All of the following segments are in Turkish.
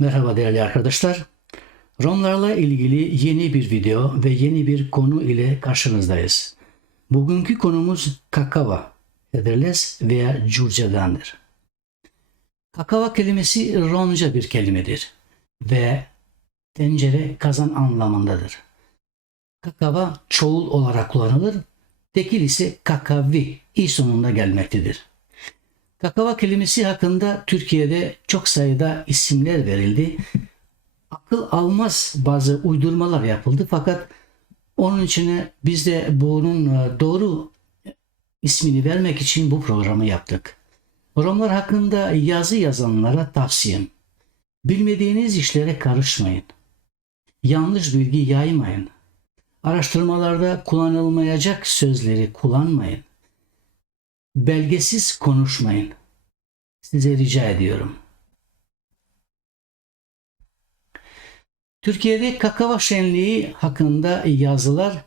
Merhaba değerli arkadaşlar. Romlarla ilgili yeni bir video ve yeni bir konu ile karşınızdayız. Bugünkü konumuz kakava, Ederles veya Gürce'dendir. Kakava kelimesi Romca bir kelimedir ve tencere, kazan anlamındadır. Kakava çoğul olarak kullanılır, tekil ise kakavi, i sonunda gelmektedir. Kakava kelimesi hakkında Türkiye'de çok sayıda isimler verildi. Akıl almaz bazı uydurmalar yapıldı fakat onun içine biz de bunun doğru ismini vermek için bu programı yaptık. Romlar hakkında yazı yazanlara tavsiyem: bilmediğiniz işlere karışmayın. Yanlış bilgi yaymayın. Araştırmalarda kullanılmayacak sözleri kullanmayın. Belgesiz konuşmayın. Size rica ediyorum. Türkiye'de kakava şenliği hakkında yazılar,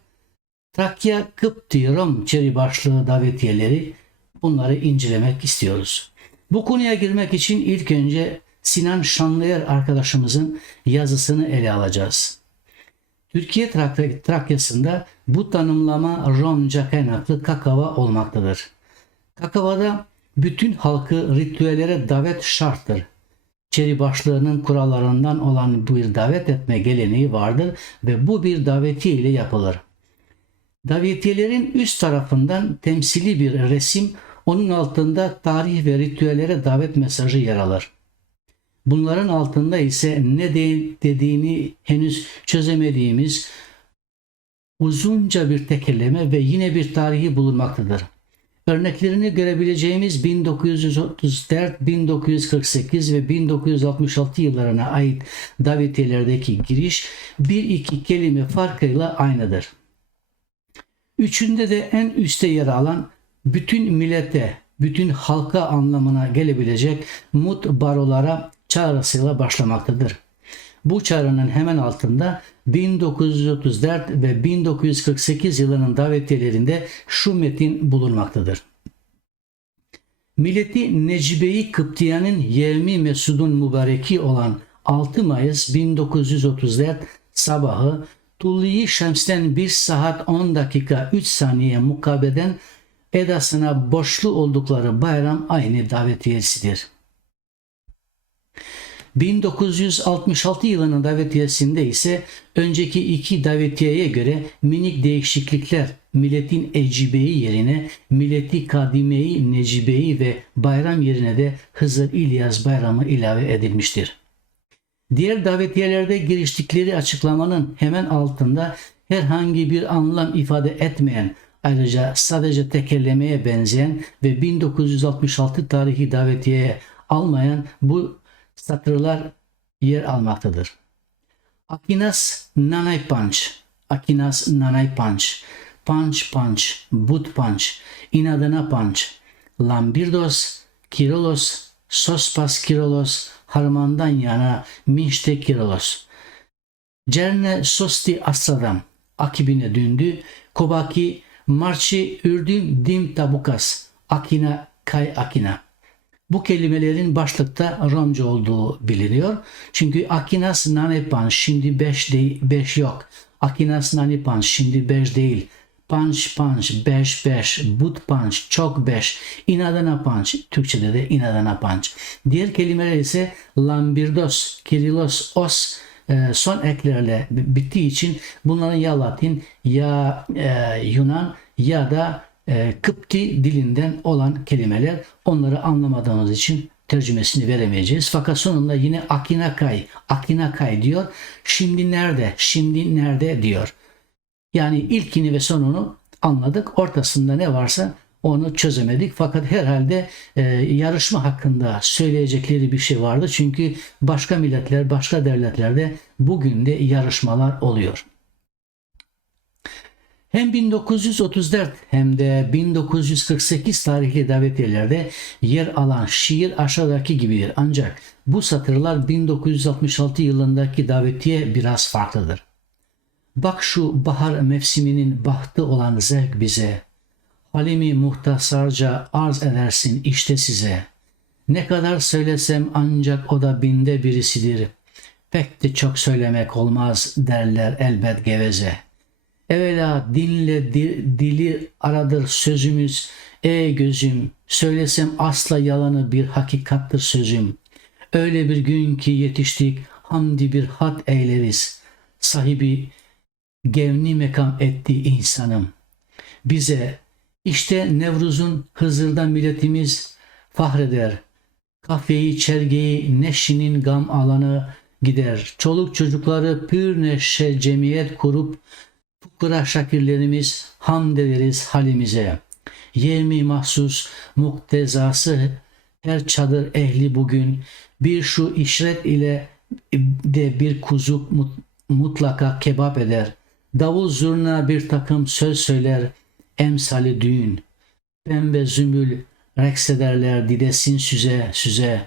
Trakya Kıpti Rom Çeri başlığı davetiyeleri, bunları incelemek istiyoruz. Bu konuya girmek için ilk önce Sinan Şanlıer arkadaşımızın yazısını ele alacağız. Türkiye Trakya'sında bu tanımlama Romca kaynaklı kakava olmaktadır. Kakavada bütün halkı ritüellere davet şarttır. Çeri başlığının kurallarından olan bir davet etme geleneği vardır ve bu bir davetiye ile yapılır. Davetiyelerin üst tarafından temsili bir resim, onun altında tarih ve ritüellere davet mesajı yer alır. Bunların altında ise ne dediğini henüz çözemediğimiz uzunca bir tekerleme ve yine bir tarihi bulunmaktadır. Örneklerini görebileceğimiz 1934, 1948 ve 1966 yıllarına ait davetiyelerdeki giriş bir iki kelime farkıyla aynıdır. Üçünde de en üstte yer alan bütün millete, bütün halka anlamına gelebilecek mut barolara çağrısıyla başlamaktadır. Bu çağrının hemen altında 1934 ve 1948 yılının davetiyelerinde şu metin bulunmaktadır. Milleti Necibe-i Kıptiye'nin Yevmi Mesud'un mübareki olan 6 Mayıs 1934 sabahı Tulli Şems'ten 1 saat 10 dakika 3 saniye mukabeden edasına borçlu oldukları bayram aynı davetiyesidir. 1966 yılının davetiyesinde ise önceki iki davetiyeye göre minik değişiklikler Milletin Ecibe'yi yerine Milleti Kadime'yi Necibe'yi ve bayram yerine de Hızır İlyas bayramı ilave edilmiştir. Diğer davetiyelerde giriştikleri açıklamanın hemen altında herhangi bir anlam ifade etmeyen, ayrıca sadece tekerlemeye benzeyen ve 1966 tarihi davetiyeye almayan bu satırlar yer almaktadır. Akinas Nanay Panç, Akinas Nanay Panç, Panç Panç, Bud Panç, İnadına Panç, Lambirdos, Kirolos, Sospas Kirolos, Harmandan yana Minşte Kirolos. Cerne Sosti Asradam, Akibine Dündü, Kobaki, Marçi Ürdün Dim Tabukas, Akina Kay Akina. Bu kelimelerin başlıkta Romca olduğu biliniyor. Çünkü Akinas Nanepan şimdi 5 yok. Akinas Nanepan şimdi 5 değil. Panç panç, 5, bud panç, çok 5, inadana panç, Türkçe'de de inadana panç. Diğer kelimeler ise lambirdos, kirilos, os son eklerle bittiği için bunların ya Latin ya Yunan ya da Kıpti dilinden olan kelimeler, onları anlamadığımız için tercümesini veremeyeceğiz. Fakat sonunda yine akinakay diyor. Şimdi nerede diyor. Yani ilkini ve sonunu anladık. Ortasında ne varsa onu çözemedik. Fakat herhalde yarışma hakkında söyleyecekleri bir şey vardı. Çünkü başka milletler, başka devletlerde bugün de yarışmalar oluyor. Hem 1934 hem de 1948 tarihli davetiyelerde yer alan şiir aşağıdaki gibidir. Ancak bu satırlar 1966 yılındaki davetiye biraz farklıdır. Bak şu bahar mevsiminin bahtı olan zevk bize, halimi muhtasarca arz edersin işte size. Ne kadar söylesem ancak o da binde birisidir. Pek de çok söylemek olmaz derler elbet geveze. Evvela dinle dili aradır sözümüz. Ey gözüm, söylesem asla yalanı bir hakikattır sözüm. Öyle bir gün ki yetiştik, hamdi bir hat eyleriz. Sahibi gevni mekam etti insanım. Bize işte Nevruz'un Hızır'da milletimiz fahreder. Kafeyi, çergeyi, neşinin gam alanı gider. Çoluk çocukları pür neşe cemiyet kurup fukara şakirlerimiz hamd ederiz halimize. Yevmi mahsus muktezası her çadır ehli bugün bir şu işret ile de bir kuzu mutlaka kebap eder. Davul zurna bir takım söz söyler emsali düğün. Pembe zümül reks ederler didesin süze süze.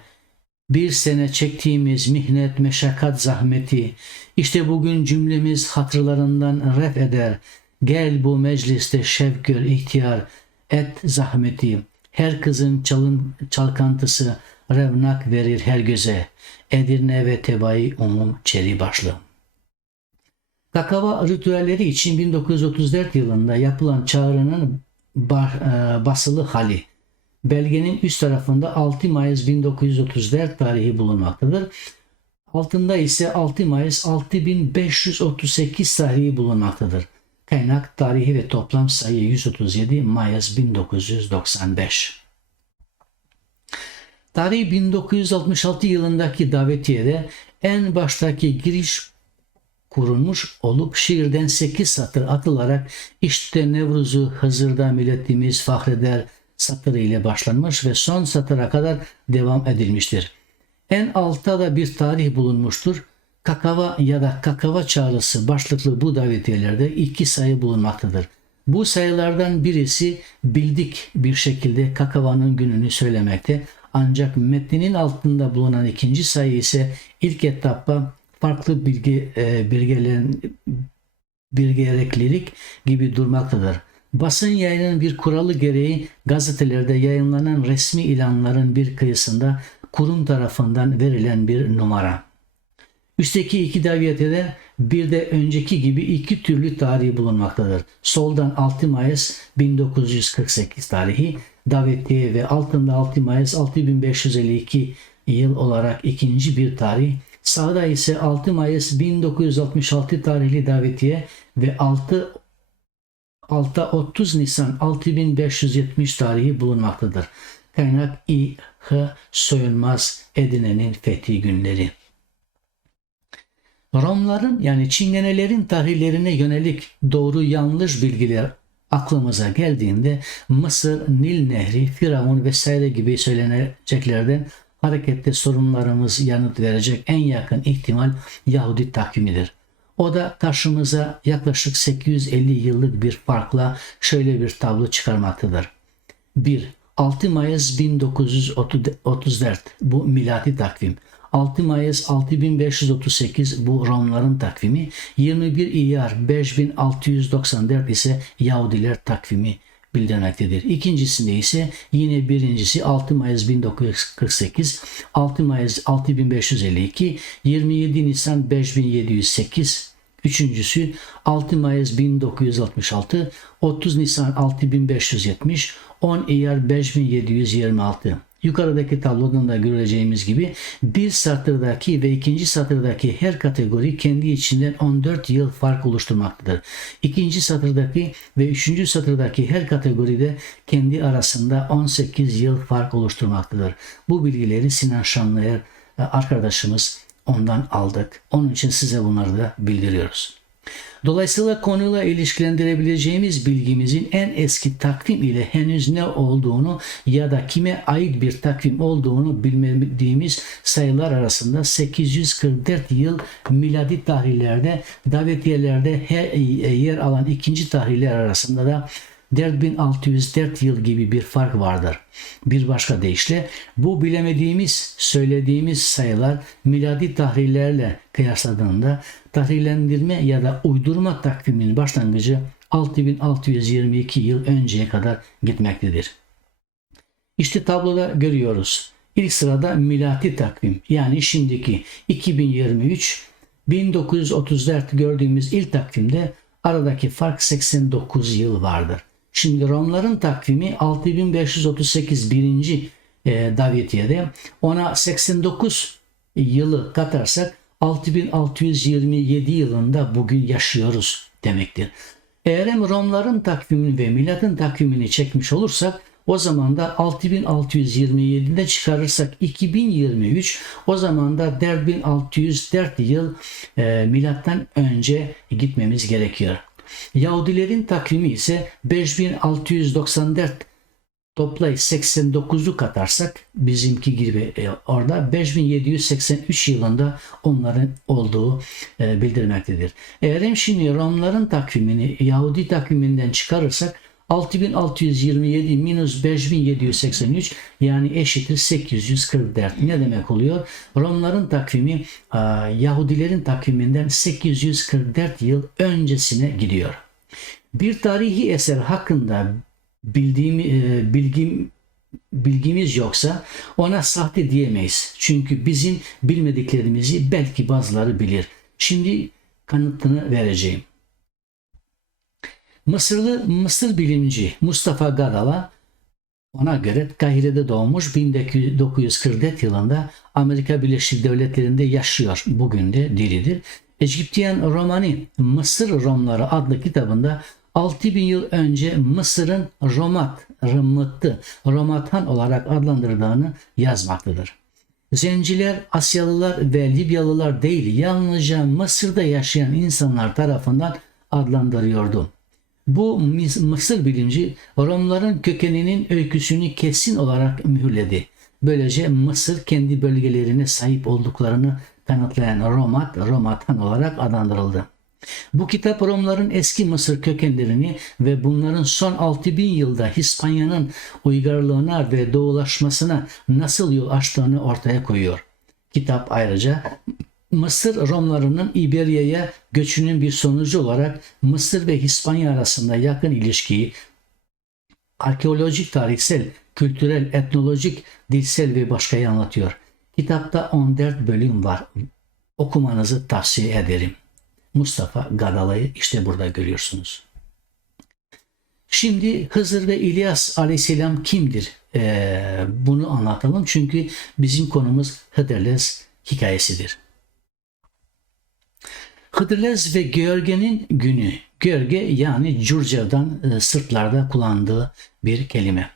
Bir sene çektiğimiz mihnet, meşakkat, zahmeti, işte bugün cümlemiz hatırlarından ref eder. Gel bu mecliste şevk gör ihtiyar, et zahmeti. Her kızın çalkantısı revnak verir her göze. Edirne ve Tebai Umum Çeri Başlı. Kakava ritüelleri için 1934 yılında yapılan çağrının basılı hali. Belgenin üst tarafında 6 Mayıs 1934 tarihi bulunmaktadır. Altında ise 6 Mayıs 6538 tarihi bulunmaktadır. Kaynak tarihi ve toplam sayı 137 Mayıs 1995. Tarihi 1966 yılındaki davetiyede en baştaki giriş kurulmuş olup şiirden 8 satır atılarak işte Nevruz'u Hızır'da milletimiz fahreder satırı ile başlanmış ve son satıra kadar devam edilmiştir. En altta da bir tarih bulunmuştur. Kakava ya da Kakava çağrısı başlıklı bu davetiyelerde 2 sayı bulunmaktadır. Bu sayılardan birisi bildik bir şekilde Kakava'nın gününü söylemekte, ancak metninin altında bulunan 2. sayı ise ilk etapta farklı bilgereklilik gibi durmaktadır. Basın yayının bir kuralı gereği gazetelerde yayınlanan resmi ilanların bir kıyısında kurum tarafından verilen bir numara. Üstteki 2 davetiyede bir de önceki gibi 2 türlü tarihi bulunmaktadır. Soldan 6 Mayıs 1948 tarihi davetiye ve altında 6 Mayıs 6552 yıl olarak ikinci bir tarih. Sağda ise 6 Mayıs 1966 tarihli davetiye ve altta 30 Nisan 6570 tarihi bulunmaktadır. Kaynak İ.H. Soyunmaz, Edirne'nin fethi günleri. Romların yani Çingenelerin tarihlerine yönelik doğru yanlış bilgiler aklımıza geldiğinde Mısır, Nil Nehri, Firavun vesaire gibi söyleneceklerden hareketle sorunlarımız yanıt verecek en yakın ihtimal Yahudi takvimidir. O da karşımıza yaklaşık 850 yıllık bir farkla şöyle bir tablo çıkarmaktadır. 1. 6 Mayıs 1934 bu miladi takvim. 6 Mayıs 6538 bu Romların takvimi. 21 İyar 5694 ise Yahudiler takvimi bildirmektedir. İkincisinde ise yine birincisi 6 Mayıs 1948, 6 Mayıs 6552, 27 Nisan 5708, üçüncüsü 6 Mayıs 1966, 30 Nisan 6570, 10 İyar 5726. Yukarıdaki tablodan da göreceğimiz gibi bir satırdaki ve ikinci satırdaki her kategori kendi içinden 14 yıl fark oluşturmaktadır. İkinci satırdaki ve üçüncü satırdaki her kategoride kendi arasında 18 yıl fark oluşturmaktadır. Bu bilgileri Sinan Şanlıer arkadaşımız ondan aldık. Onun için size bunları da bildiriyoruz. Dolayısıyla konuyla ilişkilendirebileceğimiz bilgimizin en eski takvim ile henüz ne olduğunu ya da kime ait bir takvim olduğunu bilmediğimiz sayılar arasında 844 yıl miladi tarihlerde, davetiyelerde yer alan ikinci tarihler arasında da 4604 yıl gibi bir fark vardır. Bir başka deyişle bu bilemediğimiz, söylediğimiz sayılar miladi tarihlerle kıyasladığında tarihlendirme ya da uydurma takviminin başlangıcı 6622 yıl önceye kadar gitmektedir. İşte tabloda görüyoruz. İlk sırada miladi takvim, yani şimdiki 2023, 1934 gördüğümüz ilk takvimde aradaki fark 89 yıl vardır. Şimdi Romların takvimi 6538 birinci davetiyede, ona 89 yılı katarsak 6627 yılında bugün yaşıyoruz demektir. Eğer Romların takvimini ve miladın takvimini çekmiş olursak, o zaman da 6627'de çıkarırsak 2023, o zaman da 4604 yıl milattan önce gitmemiz gerekiyor. Yahudilerin takvimi ise 5694, toplayıp 89'u katarsak bizimki gibi orada 5783 yılında onların olduğu bildirmektedir. Eğer şimdi Romların takvimini Yahudi takviminden çıkarırsak 6627 minus 5783, yani eşittir 844. Ne demek oluyor? Romların takvimi Yahudilerin takviminden 844 yıl öncesine gidiyor. Bir tarihi eser hakkında bilgimiz yoksa ona sahte diyemeyiz. Çünkü bizim bilmediklerimizi belki bazıları bilir. Şimdi kanıtını vereceğim. Mısır bilimci Mustafa Gadala, ona göre Kahire'de doğmuş, 1944 yılında Amerika Birleşik Devletleri'nde yaşıyor. Bugün de diridir. Egyptian Romani, Mısır Romları adlı kitabında 6000 yıl önce Mısır'ın Romathan olarak adlandırdığını yazmaktadır. Zenciler, Asyalılar ve Libyalılar değil, yalnızca Mısır'da yaşayan insanlar tarafından adlandırıyordu. Bu Mısır bilimci Romların kökeninin öyküsünü kesin olarak mühürledi. Böylece Mısır kendi bölgelerine sahip olduklarını kanıtlayan Romathan olarak adlandırıldı. Bu kitap Romların eski Mısır kökenlerini ve bunların son 6000 yılda İspanya'nın uygarlığına ve doğulaşmasına nasıl yol açtığını ortaya koyuyor. Kitap ayrıca Mısır Romlarının İberya'ya göçünün bir sonucu olarak Mısır ve İspanya arasında yakın ilişkiyi arkeolojik, tarihsel, kültürel, etnolojik, dilsel ve başkayı anlatıyor. Kitapta 14 bölüm var. Okumanızı tavsiye ederim. Mustafa Gadala'yı işte burada görüyorsunuz. Şimdi Hızır ve İlyas Aleyhisselam kimdir? Bunu anlatalım çünkü bizim konumuz Hıdrellez hikayesidir. Hıdrellez ve Görge'nin günü. Görge yani Curca'dan Sırplarda kullandığı bir kelime.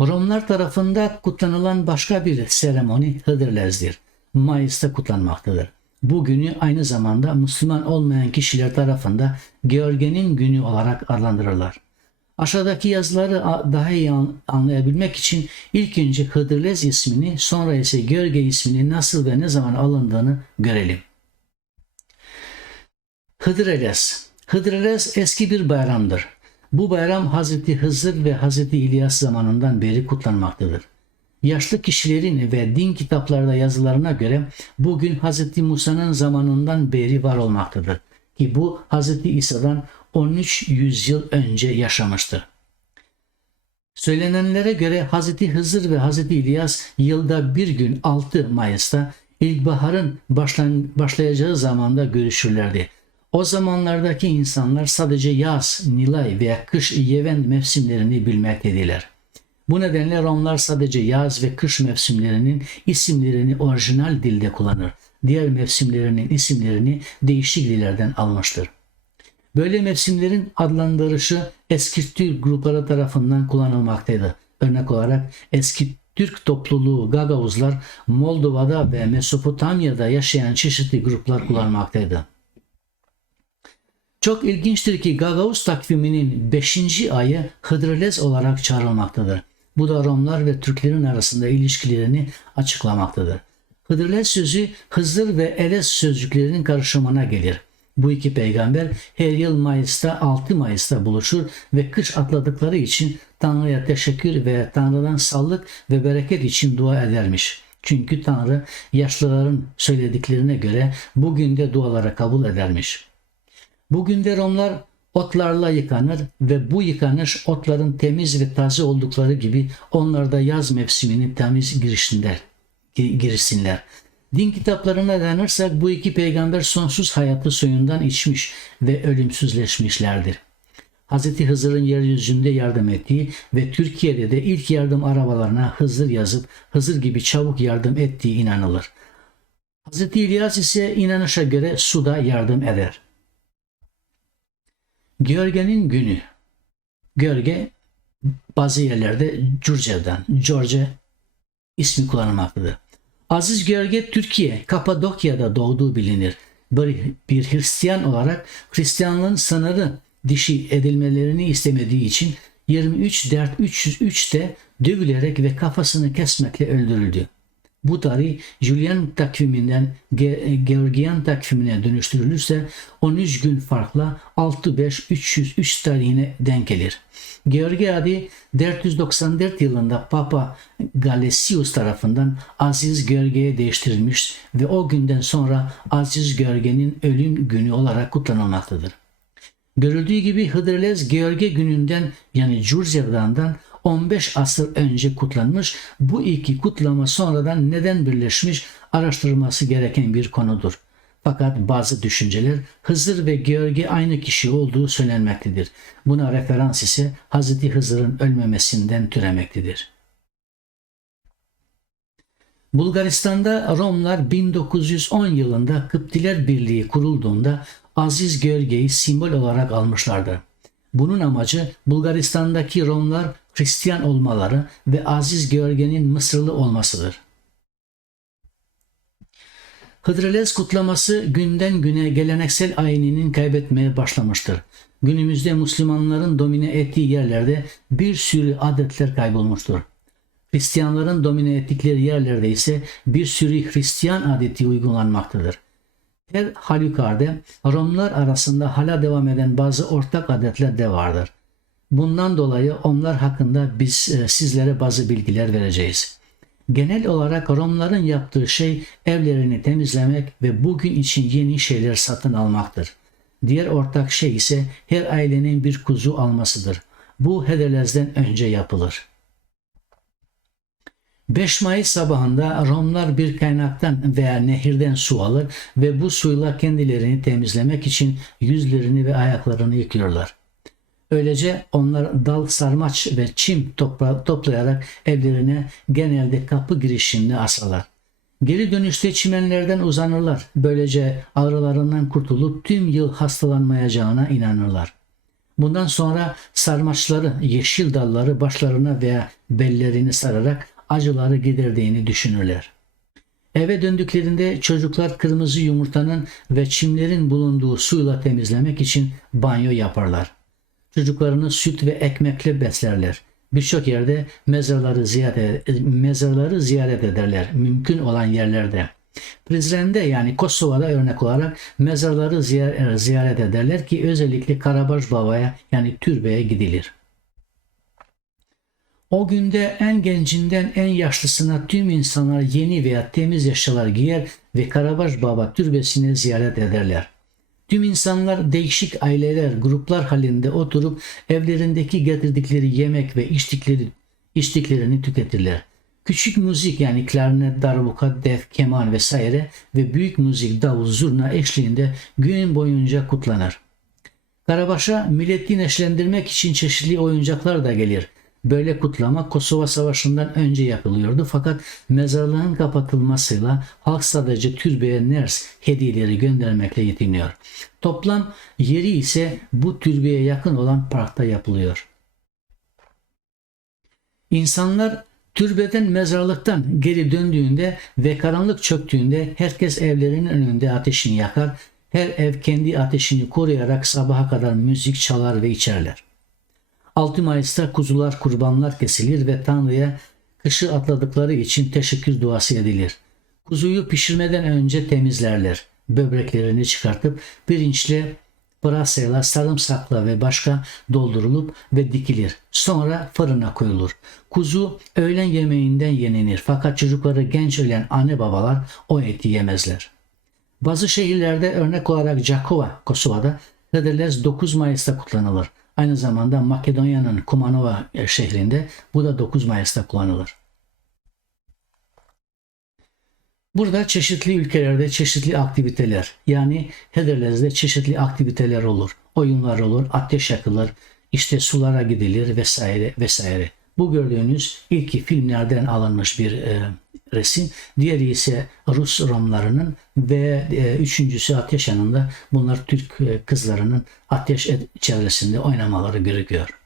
Romlar tarafından kutlanılan başka bir seremoni Hıdrellez'dir. Mayıs'ta kutlanmaktadır. Bu günü aynı zamanda Müslüman olmayan kişiler tarafından Görge'nin günü olarak adlandırırlar. Aşağıdaki yazıları daha iyi anlayabilmek için ilk önce Hıdrellez ismini, sonra ise Görge ismini nasıl ve ne zaman alındığını görelim. Hıdrellez. Hıdrellez eski bir bayramdır. Bu bayram Hazreti Hızır ve Hazreti İlyas zamanından beri kutlanmaktadır. Yaşlı kişilerin ve din kitaplarda yazılarına göre bugün Hazreti Musa'nın zamanından beri var olmaktadır. Ki bu Hazreti İsa'dan 1300 yıl önce yaşamıştır. Söylenenlere göre Hazreti Hızır ve Hazreti İlyas yılda bir gün 6 Mayıs'ta ilkbaharın başlayacağı zamanda görüşürlerdi. O zamanlardaki insanlar sadece yaz, Nilay veya kış Yevend mevsimlerini bilmekteydiler. Bu nedenle Romlar sadece yaz ve kış mevsimlerinin isimlerini orijinal dilde kullanır. Diğer mevsimlerinin isimlerini değişik dillerden almıştır. Böyle mevsimlerin adlandırışı eski Türk grupları tarafından kullanılmaktaydı. Örnek olarak eski Türk topluluğu Gagavuzlar Moldova'da ve Mesopotamya'da yaşayan çeşitli gruplar kullanmaktaydı. Çok ilginçtir ki Gagavuz takviminin 5. ayı Hıdrellez olarak çağrılmaktadır. Bu da Romlar ve Türklerin arasında ilişkilerini açıklamaktadır. Hıdrellez sözü Hızır ve Elez sözcüklerinin karışımına gelir. Bu iki peygamber her yıl Mayıs'ta 6 Mayıs'ta buluşur ve kış atladıkları için Tanrı'ya teşekkür ve Tanrı'dan sağlık ve bereket için dua edermiş. Çünkü Tanrı yaşlıların söylediklerine göre bugün de dualara kabul edermiş. Bugün de Romlar otlarla yıkanır ve bu yıkanış otların temiz ve taze oldukları gibi onlar da yaz mevsiminin temiz girişindeler. girişsinler. Din kitaplarına dayanırsak bu iki peygamber sonsuz hayatı suyundan içmiş ve ölümsüzleşmişlerdir. Hz. Hızır'ın yeryüzünde yardım ettiği ve Türkiye'de de ilk yardım arabalarına Hızır yazıp Hızır gibi çabuk yardım ettiği inanılır. Hz. İlyas ise inanışa göre suda yardım eder. Gölgenin günü. Gölge bazı yerlerde Georgia ismi kullanılmaktadır. Aziz Gölge Türkiye, Kapadokya'da doğduğu bilinir. Bir Hristiyan olarak Hristiyanlığın sınırı dişi edilmelerini istemediği için 23 dert 303'te dövülerek ve kafasını kesmekle öldürüldü. Bu tarih Julian takviminden Georgian takvimine dönüştürülürse 13 gün farkla 6-5-303 tarihine denk gelir. Georgi adı 494 yılında Papa Galesius tarafından Aziz George'ye değiştirilmiş ve o günden sonra Aziz George'nin ölüm günü olarak kutlanılmaktadır. Görüldüğü gibi Hıdrellez George gününden yani Curcevdan'dan 15 asır önce kutlanmış, bu iki kutlama sonradan neden birleşmiş araştırılması gereken bir konudur. Fakat bazı düşünceler Hızır ve George aynı kişi olduğu söylenmektedir. Buna referans ise Hz. Hızır'ın ölmemesinden türemektedir. Bulgaristan'da Romlar 1910 yılında Kıptiler Birliği kurulduğunda Aziz George'yi simbol olarak almışlardı. Bunun amacı Bulgaristan'daki Romlar Hristiyan olmaları ve Aziz George'nin Mısırlı olmasıdır. Hıdrellez kutlaması günden güne geleneksel ayinini kaybetmeye başlamıştır. Günümüzde Müslümanların domine ettiği yerlerde bir sürü adetler kaybolmuştur. Hristiyanların domine ettikleri yerlerde ise bir sürü Hristiyan adeti uygulanmaktadır. Her halükarda Romlar arasında hala devam eden bazı ortak adetler de vardır. Bundan dolayı onlar hakkında biz sizlere bazı bilgiler vereceğiz. Genel olarak Romların yaptığı şey evlerini temizlemek ve bugün için yeni şeyler satın almaktır. Diğer ortak şey ise her ailenin bir kuzu almasıdır. Bu Hıdrellez'den önce yapılır. 5 Mayıs sabahında Romlar bir kaynaktan veya nehirden su alır ve bu suyla kendilerini temizlemek için yüzlerini ve ayaklarını yıkıyorlar. Öylece onlar dal, sarmaç ve çim toplayarak evlerine genelde kapı girişinde asarlar. Geri dönüşte çimenlerden uzanırlar. Böylece ağrılarından kurtulup tüm yıl hastalanmayacağına inanırlar. Bundan sonra sarmaçları, yeşil dalları başlarına veya bellerini sararak acıları giderdiğini düşünürler. Eve döndüklerinde çocuklar kırmızı yumurtanın ve çimlerin bulunduğu suyla temizlemek için banyo yaparlar. Çocuklarını süt ve ekmekle beslerler. Birçok yerde mezarları ziyaret ederler, mümkün olan yerlerde. Prizren'de yani Kosova'da örnek olarak mezarları ziyaret ederler ki özellikle Karabaş Baba'ya yani türbeye gidilir. O günde en gencinden en yaşlısına tüm insanlar yeni veya temiz eşyalar giyer ve Karabaş Baba türbesini ziyaret ederler. Tüm insanlar değişik aileler, gruplar halinde oturup evlerindeki getirdikleri yemek ve içtiklerini tüketirler. Küçük müzik yani klarnet, darbuka, def, keman vesaire ve büyük müzik, davul, zurna eşliğinde gün boyunca kutlanır. Karabaş'a milleti neşelendirmek için çeşitli oyuncaklar da gelir. Böyle kutlama Kosova Savaşı'ndan önce yapılıyordu fakat mezarlığın kapatılmasıyla halk sadece türbeye ners hediyeleri göndermekle yetiniyor. Toplam yeri ise bu türbeye yakın olan parkta yapılıyor. İnsanlar türbeden mezarlıktan geri döndüğünde ve karanlık çöktüğünde herkes evlerinin önünde ateşini yakar, her ev kendi ateşini koruyarak sabaha kadar müzik çalar ve içerler. 6 Mayıs'ta kuzular, kurbanlar kesilir ve Tanrı'ya kışı atladıkları için teşekkür duası edilir. Kuzuyu pişirmeden önce temizlerler. Böbreklerini çıkartıp pirinçle, pırasayla, sarımsakla ve başka doldurulup ve dikilir. Sonra fırına koyulur. Kuzu öğlen yemeğinden yenilir fakat çocukları genç ölen anne babalar o eti yemezler. Bazı şehirlerde örnek olarak Jakova, Kosova'da Hıdrellez 9 Mayıs'ta kutlanılır. Aynı zamanda Makedonya'nın Kumanova şehrinde bu da 9 Mayıs'ta kullanılır. Burada çeşitli ülkelerde çeşitli aktiviteler, yani Hıdrellez'de çeşitli aktiviteler olur. Oyunlar olur, ateş yakılır, işte sulara gidilir vesaire vesaire. Bu gördüğünüz ilki filmlerden alınmış bir resim. Diğeri ise Rus Romlarının ve üçüncüsü ateş yanında, bunlar Türk kızlarının ateş çevresinde oynamaları gerekiyor.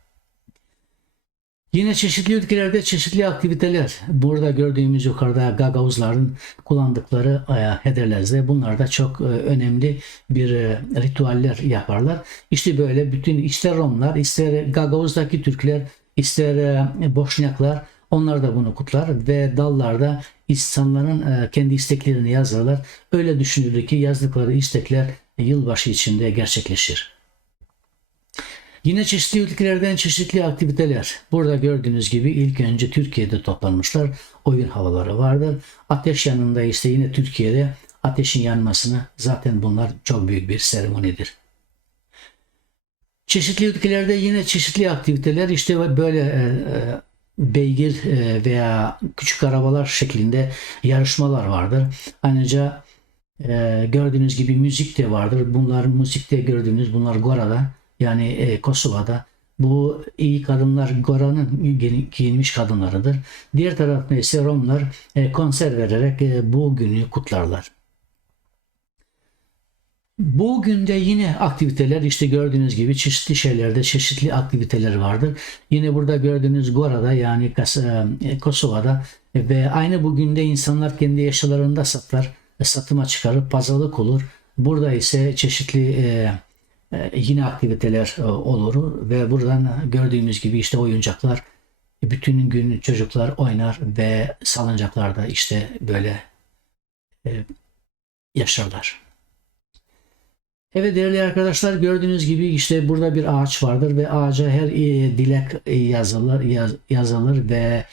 Yine çeşitli ülkelerde çeşitli aktiviteler. Burada gördüğümüz yukarıda Gagavuzların kullandıkları Hıdrellez'de, bunlar da çok önemli bir ritüeller yaparlar. İşte böyle bütün, ister Romlar, ister Gagavuz'daki Türkler, ister Boşnaklar, onlar da bunu kutlar ve dallarda insanların kendi isteklerini yazarlar. Öyle düşünülür ki yazdıkları istekler yılbaşı içinde gerçekleşir. Yine çeşitli ülkelerden çeşitli aktiviteler. Burada gördüğünüz gibi ilk önce Türkiye'de toplanmışlar. Oyun havaları vardır. Ateş yanında ise yine Türkiye'de ateşin yanmasını, zaten bunlar çok büyük bir seremonidir. Çeşitli ülkelerde yine çeşitli aktiviteler, işte böyle beygir veya küçük arabalar şeklinde yarışmalar vardır. Ayrıca gördüğünüz gibi müzik de vardır. Bunlar müzikte gördüğünüz, bunlar Gora'da, yani Kosova'da. Bu iyi kadınlar Gora'nın giyinmiş kadınlarıdır. Diğer tarafta ise Romlar konser vererek bu günü kutlarlar. Bu günde yine aktiviteler, işte gördüğünüz gibi çeşitli şeylerde çeşitli aktiviteler vardır. Yine burada gördüğünüz Gora'da, yani Kosova'da ve aynı bugünde insanlar kendi eşyalarında satlar, satıma çıkarıp pazarlık olur. Burada ise çeşitli yine aktiviteler olur ve buradan gördüğümüz gibi işte oyuncaklar, bütün gün çocuklar oynar ve salıncaklarda işte böyle yaşarlar. Evet değerli arkadaşlar, gördüğünüz gibi işte burada bir ağaç vardır ve ağaca her dilek yazılır ve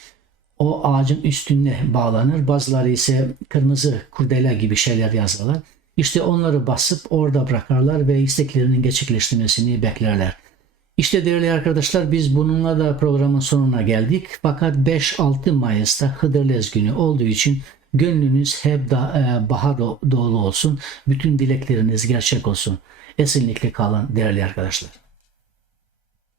o ağacın üstüne bağlanır. Bazıları ise kırmızı kurdela gibi şeyler yazarlar. İşte onları basıp orada bırakarlar ve isteklerinin gerçekleştirmesini beklerler. İşte değerli arkadaşlar, biz bununla da programın sonuna geldik. Fakat 5-6 Mayıs'ta Hıdrellez günü olduğu için gönlünüz hep bahar dolu olsun. Bütün dilekleriniz gerçek olsun. Esinlikle kalın değerli arkadaşlar.